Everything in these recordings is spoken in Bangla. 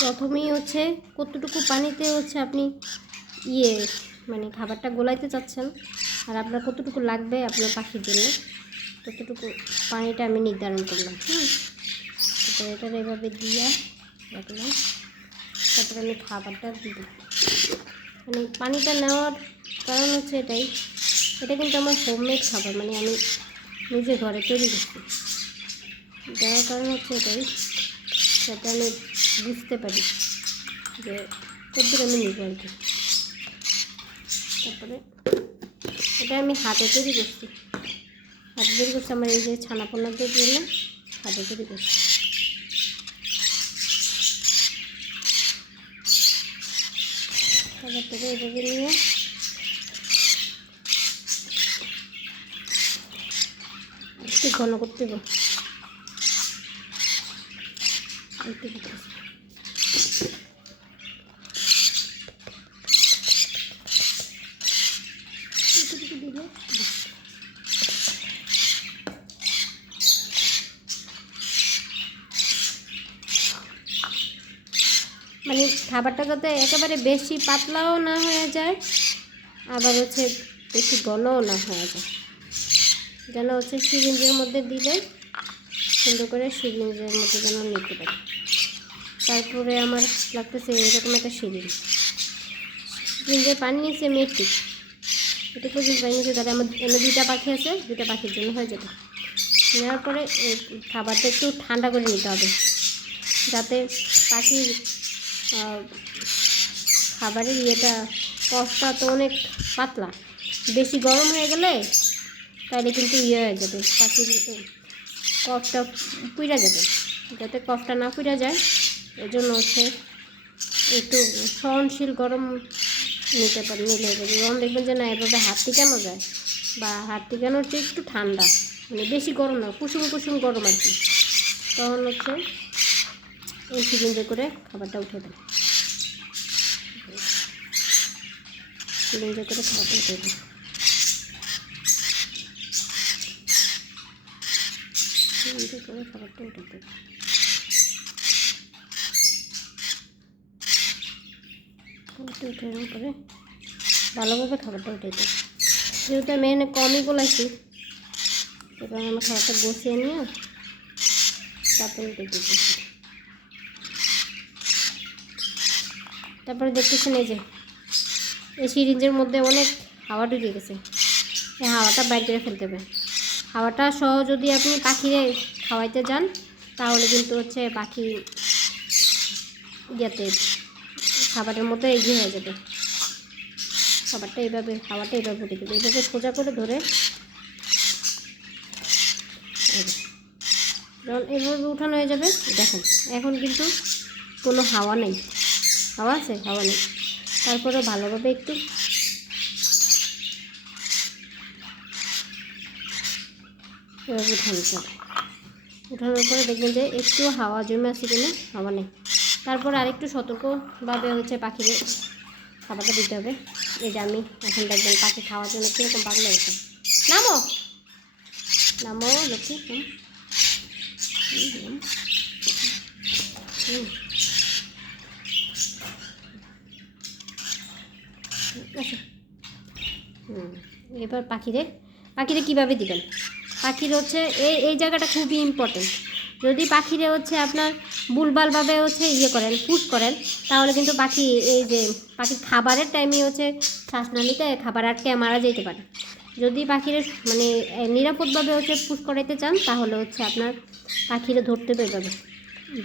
প্রথমেই হচ্ছে কতটুকু পানিতে হচ্ছে আপনি মানে খাবারটা গোলাইতে চাচ্ছেন আর আপনার কতটুকু লাগবে আপনার পাখির জন্য ততটুকু পানিটা আমি নির্ধারণ করলাম। তো এটা এভাবে দিয়ে রাখলাম। তারপরে আমি খাবারটা দিব। মানে পানিটা নেওয়ার কারণ হচ্ছে এটাই, এটা কিন্তু আমার হোমমেড খাবার, মানে আমি নিজে ঘরে তৈরি করছি। দেওয়ার কারণ হচ্ছে এটাই, যাতে আমি বুঝতে পারি যে কতদূর আমি নিব আর কি। তারপরে এটা আমি হাতে তৈরি করছি, আমার এই যে ছানাপোনাদের জন্য হাতে তৈরি করছি। খাবারটাকে এভাবে নিয়ে একটু ঘন করতে হবে। মানে খাবারটা যাতে একেবারে বেশি পাতলাও না হয়ে যায়, আবার হচ্ছে বেশি ঘনও না হয়ে যায়, যেন হচ্ছে সিরিঞ্জের মধ্যে দিলে সুন্দর করে সিরিঞ্জের মধ্যে যেন নিতে পারি। তারপরে আমার লাগতেছে এরকম একটা সিরিঞ্জের পানি নিচ্ছে মেট্রিক, এটা পর্যন্ত পানি নিচ্ছে। তাহলে আমার এনে দুইটা পাখি আছে, দুইটা পাখির জন্য হয়ে যাবে। নেওয়ার পরে এই খাবারটা একটু ঠান্ডা করে নিতে হবে, যাতে পাখির খাবারের কফটা তো অনেক পাতলা, বেশি গরম হয়ে গেলে তাহলে কিন্তু হয়ে যাবে, পাখির কফটা পুড়ে যাবে। যাতে কফটা না পুড়ে যায় এই জন্য হচ্ছে একটু সহনশীল গরম নিতে পারে, নিলে গরম দেখবেন যে না এভাবে হাত টিকানো যায়, বা হাত টিকানোর চেয়ে একটু ঠান্ডা, মানে বেশি গরম না, কুসুম কুসুম গরম আর কি। তখন হচ্ছে এই সিরিঞ্জে করে খাবারটা উঠে দেয়, সিরিঞ্জে করে খাবারটা উঠে দেয়। সিরিঞ্জে করে খাবারটা উঠে দেয়। খাবারটা উঠে করে ভালোভাবে খাবারটা উঠে দেয়। যেহেতু আমি এখানে কমই গোলাইছি, এবার আমার খাবারটা বসিয়ে নিয়ে তারপরে উঠে দিচ্ছি। তারপরে দেখতেছেন এই যে এই সিরিঞ্জের মধ্যে অনেক হাওয়া ঢুকে গেছে, এই হাওয়াটা বাইর করে ফেলতে হবে। হাওয়াটা সহ যদি আপনি পাখিরে খাওয়াইতে যান তাহলে কিন্তু হচ্ছে পাখি খাবারের মধ্যে এগিয়ে হয়ে যাবে। খাবারটা এইভাবে হাওয়াটা এইভাবে উঠে দেবে, এইভাবে সোজা করে ধরে যখন এইভাবে উঠানো হয়ে যাবে। দেখেন এখন কিন্তু কোনো হাওয়া নেই, হাওয়া আছে হাওয়া নেই। তারপরে ভালোভাবে একটু এভাবে উঠানো হবে। উঠানোর পরে দেখবেন যে একটু হাওয়া জমে আসছে কিনা, হাওয়া নেই। তারপর আরেকটু সতর্কভাবে হচ্ছে পাখিদের খাবারটা দিতে হবে। এই যে আমি এখন দেখবেন পাখি খাওয়ার জন্য কীরকম পাগল হয়েছে। নামো নামো লক্ষ্মী, এবার পাখিরে কীভাবে দিবেন, পাখির হচ্ছে এই জায়গাটা খুবই ইম্পর্টেন্ট। যদি পাখিরে হচ্ছে আপনার বুলবালভাবে হচ্ছে করেন, পুশ করেন, তাহলে কিন্তু পাখি এই যে পাখির খাবারের টাইমে হচ্ছে শ্বাসনালীতে খাবার আটকে মারা যেতে পারে। যদি পাখির মানে নিরাপদভাবে হচ্ছে পুশ করাইতে চান তাহলে হচ্ছে আপনার পাখিরে ধরতে পেরে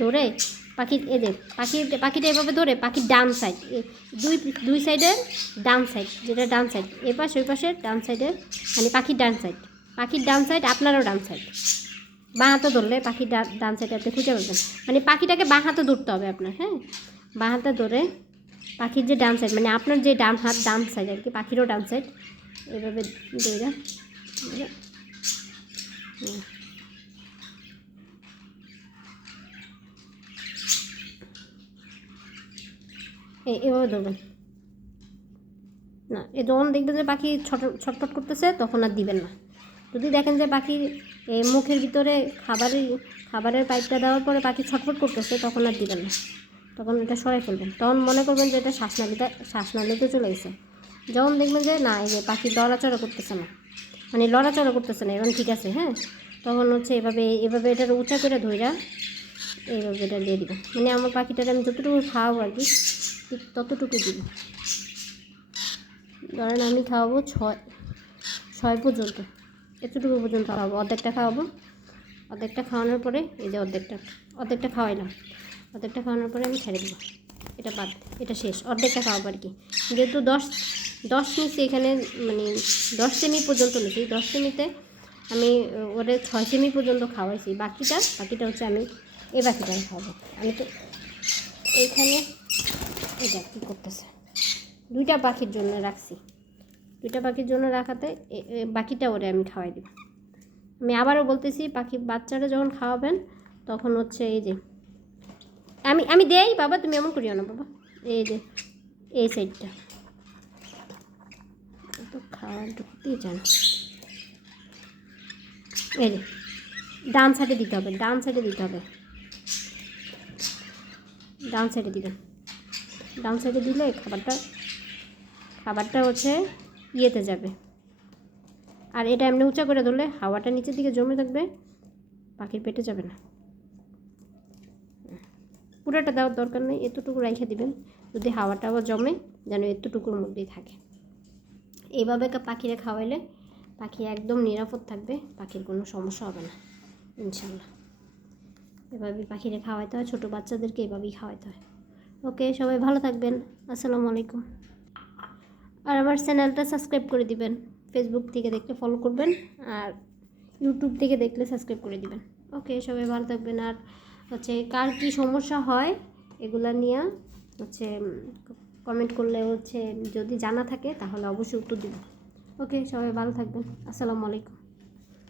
ধরে পাখি পাখিটা এভাবে ধরে পাখির ডান সাইড দুই সাইডের ডান সাইড, যেটা ডান সাইড এপাশ ওই পাশের ডান সাইডের, মানে পাখির ডান সাইড আপনারও ডান সাইড। বাঁ হাতে ধরলে পাখির ডান সাইডে আপনি খুঁজে পাবেন, মানে পাখিটাকে বাঁ হাতে ধরতে হবে আপনার। হ্যাঁ, বাঁ হাতে ধরে পাখির যে ডান সাইড, মানে আপনার যে ডান সাইড আর কি, পাখিরও ডান সাইড এভাবে ধরে এভাবে ধরবেন না। যখন দেখবেন যে পাখি ছটফট করতেছে তখন আর দিবেন না। যদি দেখেন যে পাখি মুখের ভিতরে খাবারের পাইপটা দেওয়ার পরে পাখি ছটফট করতেছে তখন আর দিবেন না। তখন এটা সরাই ফেলবেন। তখন মনে করবেন যে এটা শ্বাসনালীতে চলে গেছে। যখন দেখবেন যে না, এই যে পাখি লড়াচড়া করতেছে না, মানে লড়াচড়া করতেছে না, এখন ঠিক আছে, হ্যাঁ, তখন হচ্ছে এভাবে এটার উঁচা করে ধইরা এইভাবে এটা দিয়ে দিব। মানে আমার পাখিটার আমি যতটুকু খাওয়াবো আর কি, ঠিক ততটুকু দিব। ধরেন আমি খাওয়াবো 6 পর্যন্ত, এতটুকু পর্যন্ত খাওয়াবো। অর্ধেকটা খাওয়াবো, অর্ধেকটা খাওয়ানোর পরে এই যে অর্ধেকটা খাওয়াইলাম, অর্ধেকটা খাওয়ানোর পরে আমি ছেড়ে দেবো। এটা বাদ, এটা শেষ, অর্ধেকটা খাওয়াবো আর কি। যেহেতু 10 নিচ্ছি এখানে, মানে 10 সেমি পর্যন্ত নিচ্ছি, 10 সেমিতে আমি ওরে 6 সেমি পর্যন্ত খাওয়াইছি। বাকিটা হচ্ছে আমি এই বাকিটা খাওয়াবো। আমি তো এইখানে এটা কী করতেছে, 2টা পাখির জন্য রাখছি, 2টা পাখির জন্য রাখাতে বাকিটা ওরে আমি খাওয়াই দেব। আমি আবারও বলতেছি, পাখি বাচ্চারা যখন খাওয়াবেন তখন হচ্ছে এই যে আমি দেই বাবা, তুমি এমন করিও না বাবা, এই যে এই সাইডটা তো খাওয়ার ঢুকতেই চান। এই যে ডান সাইডে দিতে হবে, ডান সাইডে দিবেন, ডান সাইডে দিলে খাবারটা হচ্ছে ইয়েতে যাবে। আর এটা এমনি উঁচা করে ধরলে হাওয়াটা নিচের দিকে জমে থাকবে, পাখির পেটে যাবে না। পুরোটা দেওয়ার দরকার নেই, এতটুকু রেখে দিবেন, যদি হাওয়াটাও জমে যেন এতটুকুর মধ্যেই থাকে। এইভাবে পাখিরে খাওয়াইলে পাখি একদম নিরাপদ থাকবে, পাখির কোনো সমস্যা হবে না ইনশাল্লাহ। এভাবেই পাখিরে খাওয়াইতে হয়, ছোটো বাচ্চাদেরকে এভাবেই খাওয়াইতে হয়। ওকে, সবাই ভালো থাকবেন, আসসালামু আলাইকুম। আর আমার চ্যানেলটা সাবস্ক্রাইব করে দিবেন, ফেসবুক থেকে দেখলে ফলো করবেন, আর ইউটিউব থেকে দেখলে সাবস্ক্রাইব করে দিবেন। ওকে, সবাই ভালো থাকবেন। আর হচ্ছে কার কী সমস্যা হয় এগুলা নিয়ে হচ্ছে কমেন্ট করলে হচ্ছে যদি জানা থাকে তাহলে অবশ্যই উত্তর দিব। ওকে, সবাই ভালো থাকবেন, আসসালামু আলাইকুম।